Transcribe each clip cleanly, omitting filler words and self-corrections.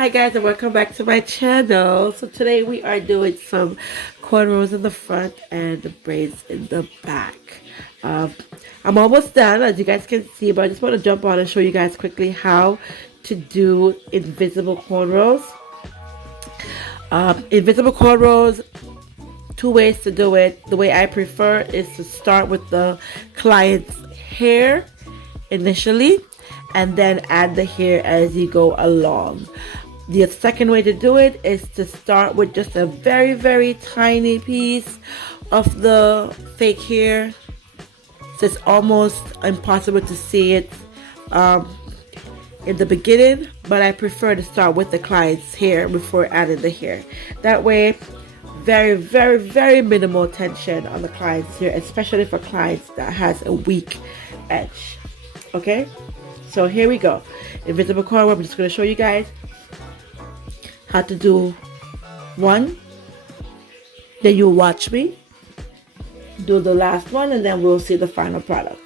Hi guys, and welcome back to my channel. So today we are doing some cornrows in the front and the braids in the back. um, I'm almost done, as you guys can see, but I just want to jump on and show you guys quickly how to do invisible cornrows. Invisible cornrows, two ways to do it. The way I prefer is to start with the client's hair initially and then add the hair as you go along. The second way to do it is to start with just a very tiny piece of the fake hair, so it's almost impossible to see it um, in the beginning, but I prefer to start with the client's hair before adding the hair. That way, very minimal tension on the client's hair, especially for clients that has a weak edge. Okay, so here we go. Invisible cornrow. I'm just going to show you guys how to do one, then you watch me do the last one, and then we'll see the final product.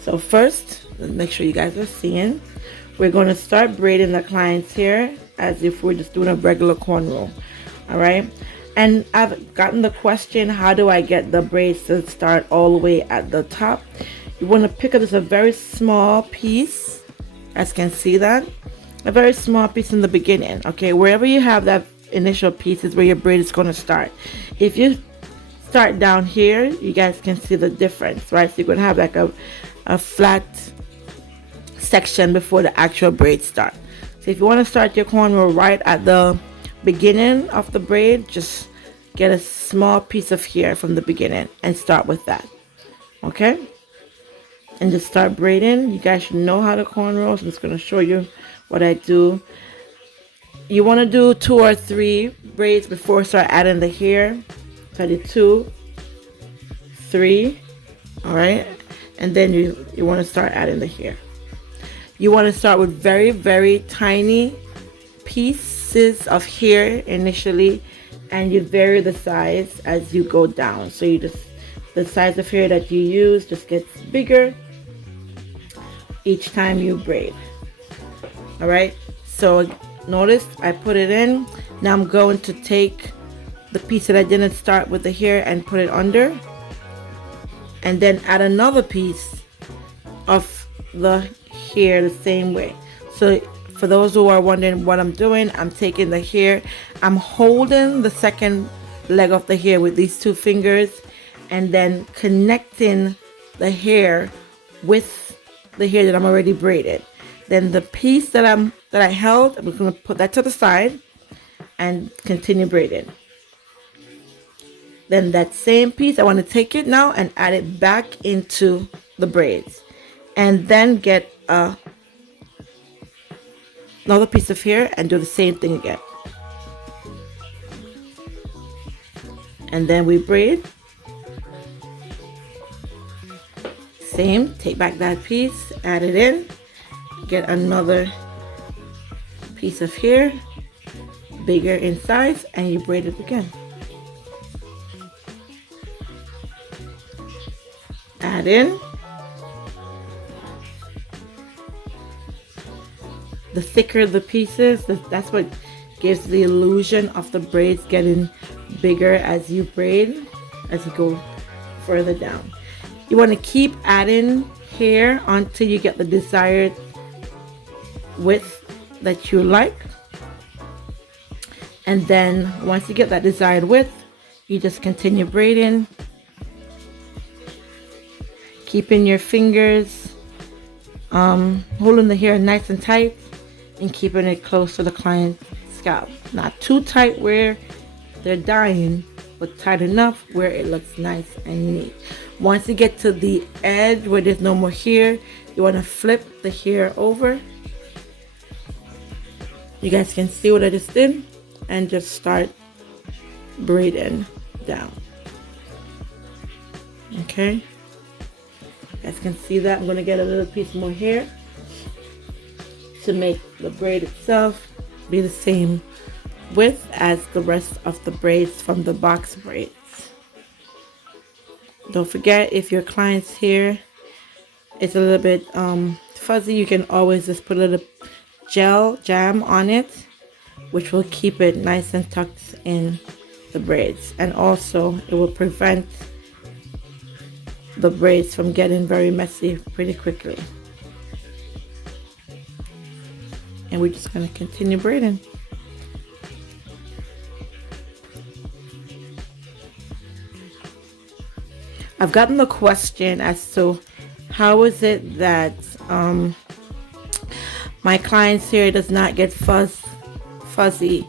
So first, let's make sure you guys are seeing. We're going to start braiding the client's hair as if we're just doing a regular cornrow. All right, and I've gotten the question, how do I get the braids to start all the way at the top? You want to pick up just a very small piece, as you can see that, a very small piece in the beginning. Okay, wherever you have that initial piece is where your braid is going to start. If you start down here, you guys can see the difference, right? So you're going to have like a flat section before the actual braid start. So if you want to start your cornrow right at the beginning of the braid, just get a small piece of hair from the beginning and start with that. Okay, and just start braiding. You guys should know how to cornrow, so I'm just going to show you what I do. You want to do 2 or 3 braids before start adding the hair. So I did 2, 3, all right, and then you want to start adding the hair. You want to start with very tiny pieces of hair initially, and you vary the size as you go down. So you just, the size of hair that you use just gets bigger each time you braid. All right, so notice I put it in. Now I'm going to take the piece that I didn't start with the hair and put it under, and then add another piece of the hair the same way. So for those who are wondering what I'm doing, I'm taking the hair, I'm holding the second leg of the hair with these 2 fingers, and then connecting the hair with the hair that I'm already braided. Then the piece that I held, I'm going to put that to the side and continue braiding. Then that same piece, I want to take it now and add it back into the braids, and then get another piece of hair and do the same thing again. And then we braid. Same, take back that piece, add it in, get another piece of hair, bigger in size, and you braid it again. Add in. The thicker the pieces, that's what gives the illusion of the braids getting bigger as you braid, as you go further down. You want to keep adding hair until you get the desired width that you like. And then once you get that desired width, you just continue braiding, keeping your fingers holding the hair nice and tight and keeping it close to the client's scalp. Not too tight where they're dying, but tight enough where it looks nice and neat. Once you get to the edge where there's no more hair, you want to flip the hair over. You guys can see what I just did, and just start braiding down. Okay, you guys can see that. I'm going to get a little piece more hair to make the braid itself be the same width as the rest of the braids from the box braids. Don't forget, if your client's hair is a little bit fuzzy, you can always just put a little jam on it which will keep it nice and tucked in the braids, and also it will prevent the braids from getting very messy pretty quickly. And we're just going to continue braiding. I've gotten the question as to how is it that my client's hair does not get fuzzy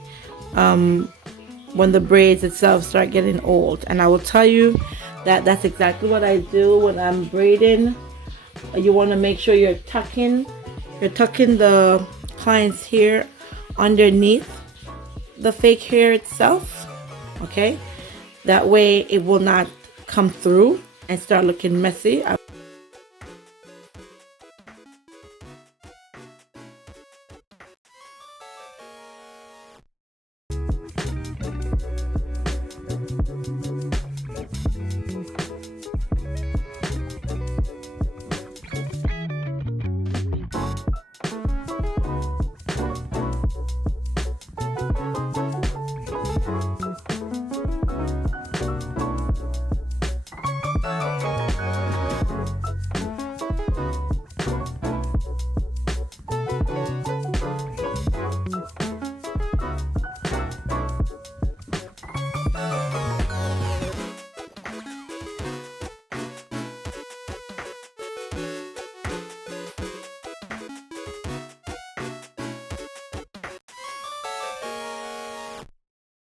when the braids itself start getting old. And I will tell you that that's exactly what I do when I'm braiding. You want to make sure you're tucking the client's hair underneath the fake hair itself, okay? That way it will not come through and start looking messy.